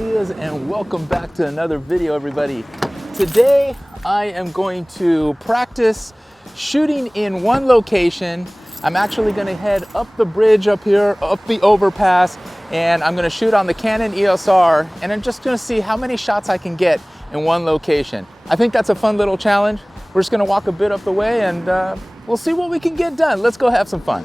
dias, and welcome back to another video, everybody. Today I am going to practice shooting in one location. I'm actually going to head up the bridge up here, up the overpass, and I'm going to shoot on the Canon EOS R, and I'm just going to see how many shots I can get in one location. I think that's a fun little challenge. We're just going to walk a bit up the way, and we'll see what we can get done. Let's go have some fun.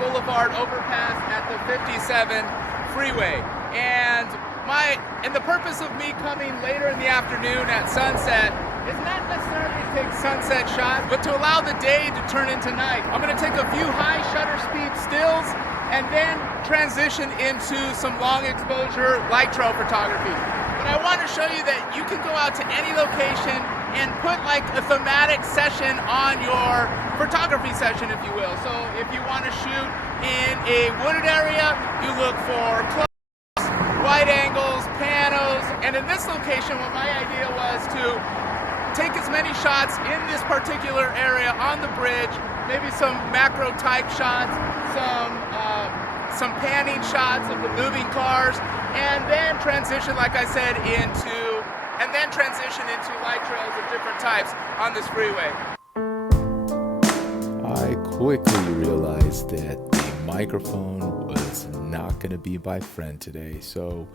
Boulevard overpass at the 57 freeway, and the purpose of me coming later in the afternoon at sunset is not necessarily to take sunset shots, but to allow the day to turn into night. I'm going to take a few high shutter speed stills and then transition into some long exposure light trail photography. But I want to show you that you can go out to any location and put like a thematic session on your photography session, if you will. So if you want to shoot in a wooded area, you look for close, wide angles, panos, and in this location, what my idea was to take as many shots in this particular area on the bridge, maybe some macro type shots, some panning shots of the moving cars, and then transition, like I said, into light trails of different types on this freeway. I quickly realized that the microphone was not going to be my friend today, so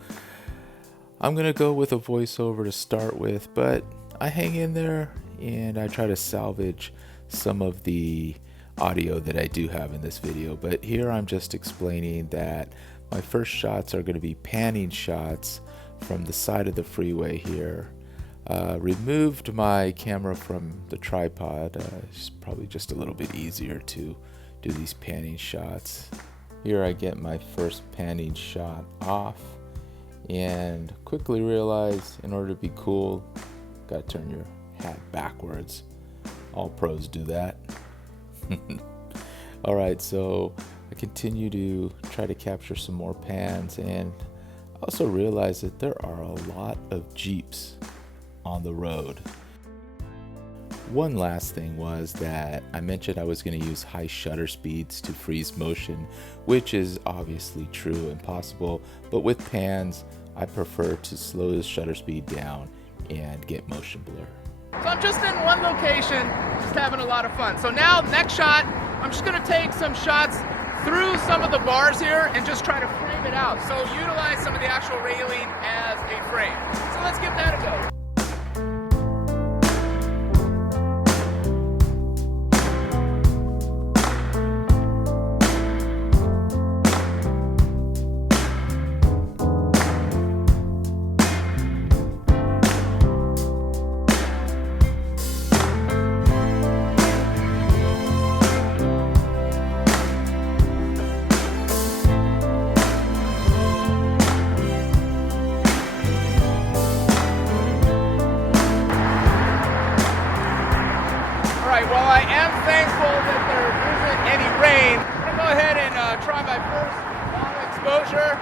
I'm going to go with a voiceover to start with, but I hang in there and I try to salvage some of the audio that I do have in this video. But here I'm just explaining that my first shots are going to be panning shots from the side of the freeway here. Removed my camera from the tripod. It's probably just a little bit easier to do these panning shots. Here I get my first panning shot off and quickly realize in order to be cool, gotta turn your hat backwards. All pros do that. Alright, so I continue to try to capture some more pans, and I also realize that there are a lot of Jeeps on the road. One last thing was that I mentioned I was going to use high shutter speeds to freeze motion, which is obviously true and possible, but with pans I prefer to slow the shutter speed down and get motion blur. So I'm just in one location, just having a lot of fun. So now, next shot, I'm just going to take some shots through some of the bars here and just try to frame it out. So utilize some of the actual railing as a frame. So let's give that a go. Well, I am thankful that there isn't any rain. I'm going to go ahead and try my first long exposure.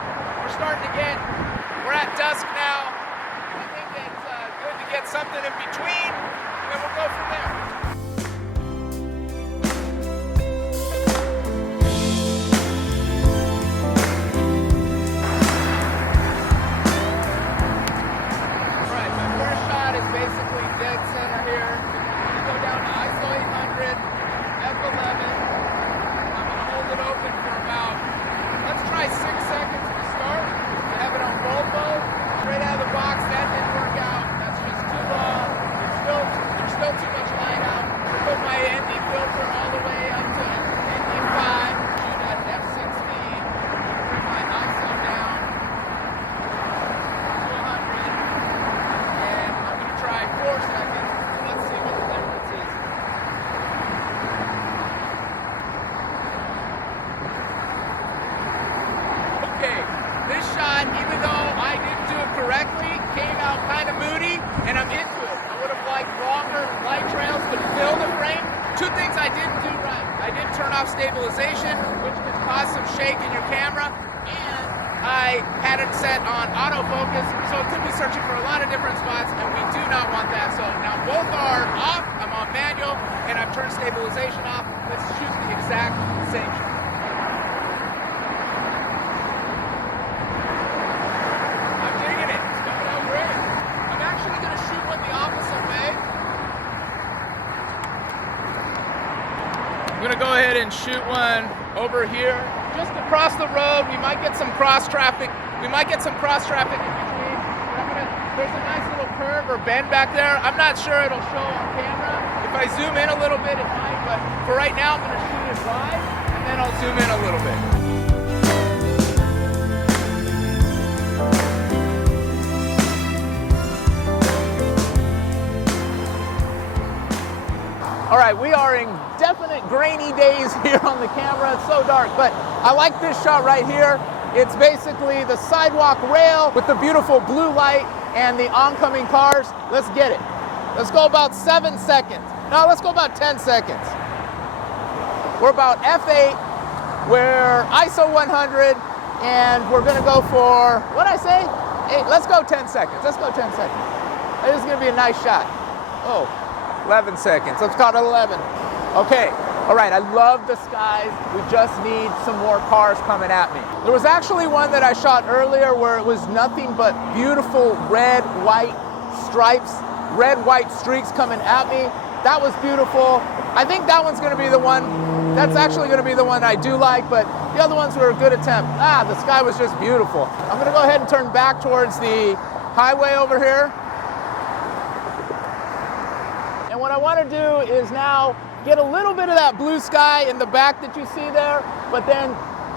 We're at dusk now. I think it's good to get something in between, and then we'll go from there. Alright, my first shot is basically dead center here. Go down to ISO 800, F11. I'm going to hold it open for about, let's try 6 seconds to start. I have it on Volvo. Straight out of the box, that didn't work out. That's just too long. There's still too much light out. off stabilization, which could cause some shake in your camera, and I had it set on autofocus, so it could be searching for a lot of different spots, and we do not want that. So now both are off, I'm on manual, and I've turned stabilization off. Let's shoot the exact same shot. I'm digging it, it's coming out great. I'm actually going to shoot one the opposite way. I'm going to go ahead and shoot one over here. Just across the road, we might get some cross traffic. We might get some cross traffic in between. There's a nice little curve or bend back there. I'm not sure it'll show on camera. If I zoom in a little bit, it might, but for right now, I'm gonna shoot it wide, and then I'll zoom in a little bit. All right, we are in definite grainy days here on the camera. It's so dark, but I like this shot right here. It's basically the sidewalk rail with the beautiful blue light and the oncoming cars. Let's get it. Let's go about 7 seconds. No, let's go about 10 seconds. We're about f8, we're ISO 100, and we're gonna go for, what'd I say? Hey, let's go 10 seconds. Let's go 10 seconds. This is gonna be a nice shot. Oh. 11 seconds, let's call it 11. Okay, all right, I love the skies. We just need some more cars coming at me. There was actually one that I shot earlier where it was nothing but beautiful red, white stripes, red, white streaks coming at me. That was beautiful. I think that one's gonna be the one, that's actually gonna be the one I do like, but the other ones were a good attempt. The sky was just beautiful. I'm gonna go ahead and turn back towards the highway over here. And what I want to do is now get a little bit of that blue sky in the back that you see there, but then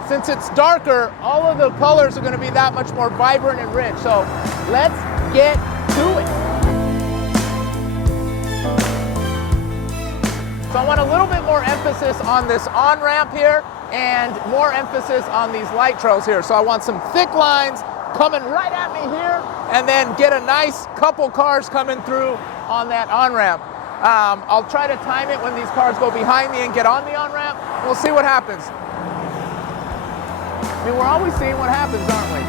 since it's darker, all of the colors are going to be that much more vibrant and rich. So let's get to it. So I want a little bit more emphasis on this on-ramp here and more emphasis on these light trails here. So I want some thick lines coming right at me here and then get a nice couple cars coming through on that on-ramp. I'll try to time it when these cars go behind me and get on the on-ramp. We'll see what happens. I mean, we're always seeing what happens, aren't we?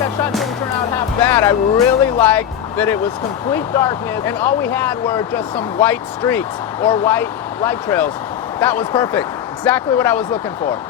That shot didn't turn out half bad. I really liked that it was complete darkness and all we had were just some white streaks or white light trails. That was perfect. Exactly what I was looking for.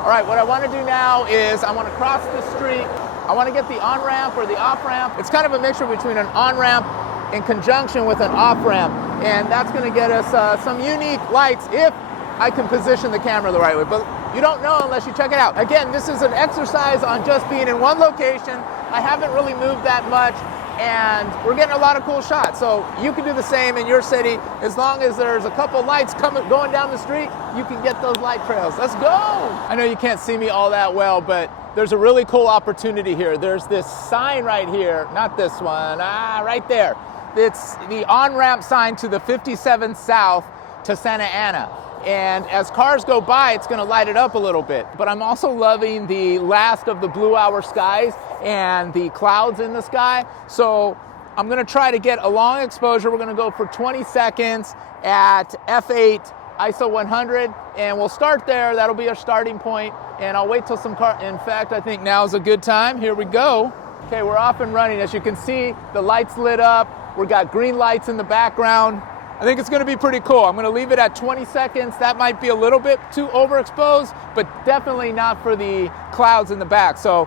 All right, what I want to do now is I want to cross the street. I want to get the on-ramp or the off-ramp. It's kind of a mixture between an on-ramp in conjunction with an off-ramp. And that's going to get us some unique lights if I can position the camera the right way. But you don't know unless you check it out. Again, this is an exercise on just being in one location. I haven't really moved that much. And we're getting a lot of cool shots. So you can do the same in your city. As long as there's a couple lights going down the street, you can get those light trails. Let's go. I know you can't see me all that well, but there's a really cool opportunity here. There's this sign right here, not this one, right there. It's the on-ramp sign to the 57 South to Santa Ana. And as cars go by, it's gonna light it up a little bit. But I'm also loving the last of the blue hour skies and the clouds in the sky. So I'm gonna try to get a long exposure. We're gonna go for 20 seconds at f8 ISO 100, and we'll start there. That'll be our starting point, and I'll wait till some in fact, I think now's a good time. Here we go. Okay, we're off and running. As you can see, the lights lit up. We've got green lights in the background. I think it's gonna be pretty cool. I'm gonna leave it at 20 seconds. That might be a little bit too overexposed, but definitely not for the clouds in the back. So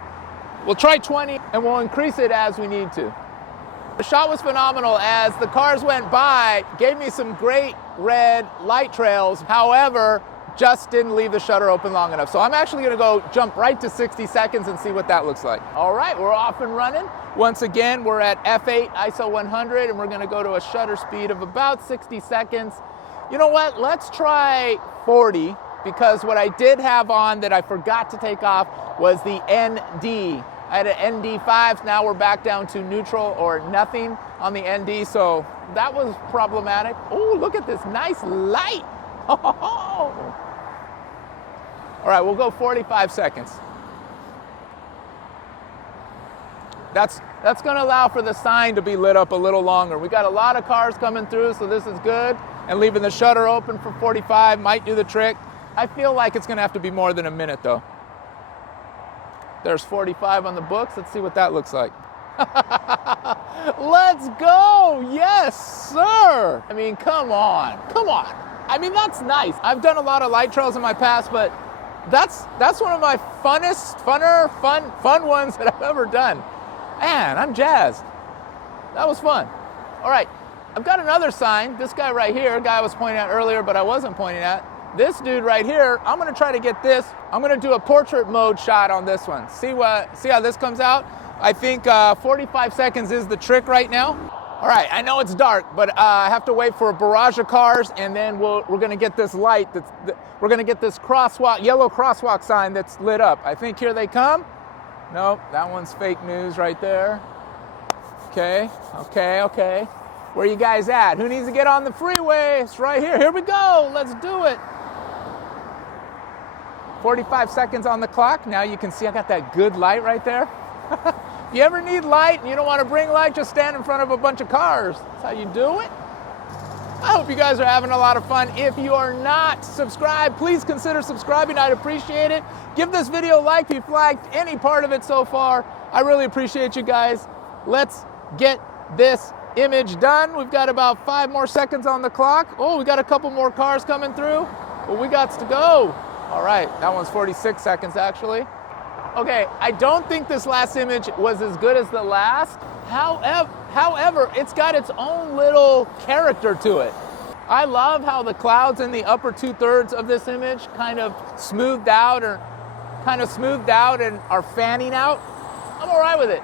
we'll try 20, and we'll increase it as we need to. The shot was phenomenal. As the cars went by, gave me some great red light trails. However, just didn't leave the shutter open long enough. So I'm actually gonna go jump right to 60 seconds and see what that looks like. All right, we're off and running. Once again, we're at f8 ISO 100, and we're gonna go to a shutter speed of about 60 seconds. You know what, let's try 40, because what I did have on that I forgot to take off was the ND. I had an ND5, now we're back down to neutral or nothing on the ND, so that was problematic. Oh, look at this nice light. All right, we'll go 45 seconds. That's going to allow for the sign to be lit up a little longer. We got a lot of cars coming through, so this is good. And leaving the shutter open for 45 might do the trick. I feel like it's going to have to be more than a minute, though. There's 45 on the books. Let's see what that looks like. Let's go! Yes, sir! I mean, come on. Come on. I mean, that's nice. I've done a lot of light trails in my past, but that's one of my fun ones that I've ever done. Man, I'm jazzed. That was fun. All right, I've got another sign. This guy right here, guy I was pointing at earlier, but I wasn't pointing at. This dude right here, I'm gonna try to get this. I'm gonna do a portrait mode shot on this one. See how this comes out? I think 45 seconds is the trick right now. All right, I know it's dark, but I have to wait for a barrage of cars, and then we're gonna get this light. We're gonna get this crosswalk, yellow crosswalk sign that's lit up. I think here they come. Nope, that one's fake news right there. Okay. Where you guys at? Who needs to get on the freeway? It's right here. Here we go. Let's do it. 45 seconds on the clock. Now you can see I got that good light right there. If you ever need light and you don't want to bring light, just stand in front of a bunch of cars. That's how you do it. I hope you guys are having a lot of fun. If you are not subscribed, please consider subscribing. I'd appreciate it. Give this video a like if you've liked any part of it so far. I really appreciate you guys. Let's get this image done. We've got about 5 more seconds on the clock. Oh, we got a couple more cars coming through. Well, we got to go. All right, that one's 46 seconds actually. Okay, I don't think this last image was as good as the last. However, it's got its own little character to it. I love how the clouds in the upper 2/3 of this image kind of smoothed out and are fanning out. I'm all right with it.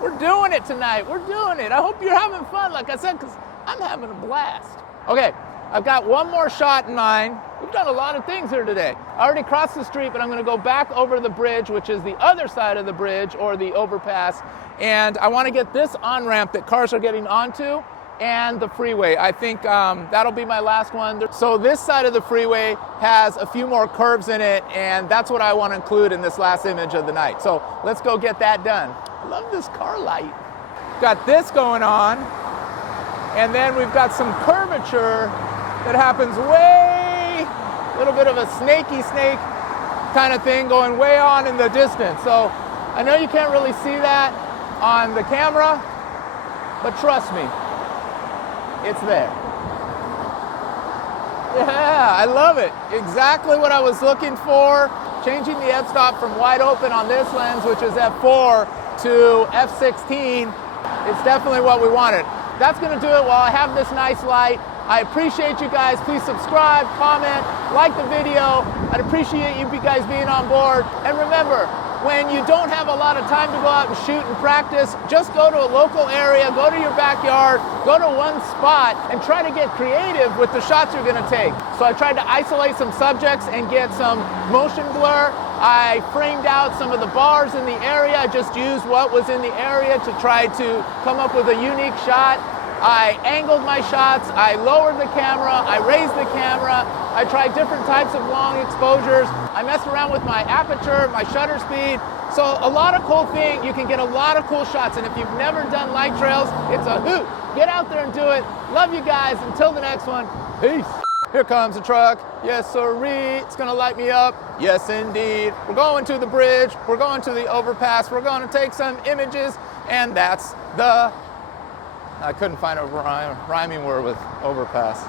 We're doing it tonight. We're doing it. I hope you're having fun, like I said, because I'm having a blast. Okay, I've got one more shot in mind. We've done a lot of things here today. I already crossed the street, but I'm going to go back over the bridge, which is the other side of the bridge, or the overpass, and I want to get this on-ramp that cars are getting onto and the freeway. I think that'll be my last one. So this side of the freeway has a few more curves in it, and that's what I want to include in this last image of the night. So let's go get that done. I love this car light. Got this going on, and then we've got some curvature that happens way, a little bit of a snaky snake kind of thing going way on in the distance. So I know you can't really see that on the camera, but trust me, it's there. Yeah, I love it. Exactly what I was looking for. Changing the f-stop from wide open on this lens, which is f4, to f16, it's definitely what we wanted. That's gonna do it while I have this nice light. I appreciate you guys. Please subscribe, comment, like the video. I'd appreciate you guys being on board. And remember, when you don't have a lot of time to go out and shoot and practice, just go to a local area, go to your backyard, go to one spot, and try to get creative with the shots you're gonna take. So I tried to isolate some subjects and get some motion blur. I framed out some of the bars in the area. I just used what was in the area to try to come up with a unique shot. I angled my shots, I lowered the camera, I raised the camera, I tried different types of long exposures. I messed around with my aperture, my shutter speed. So a lot of cool things. You can get a lot of cool shots, and if you've never done light trails, it's a hoot. Get out there and do it. Love you guys. Until the next one, peace. Here comes the truck. Yes, sirree. It's gonna light me up. Yes, indeed. We're going to the bridge. We're going to the overpass. We're going to take some images, and that's the... I couldn't find a rhyming word with overpass.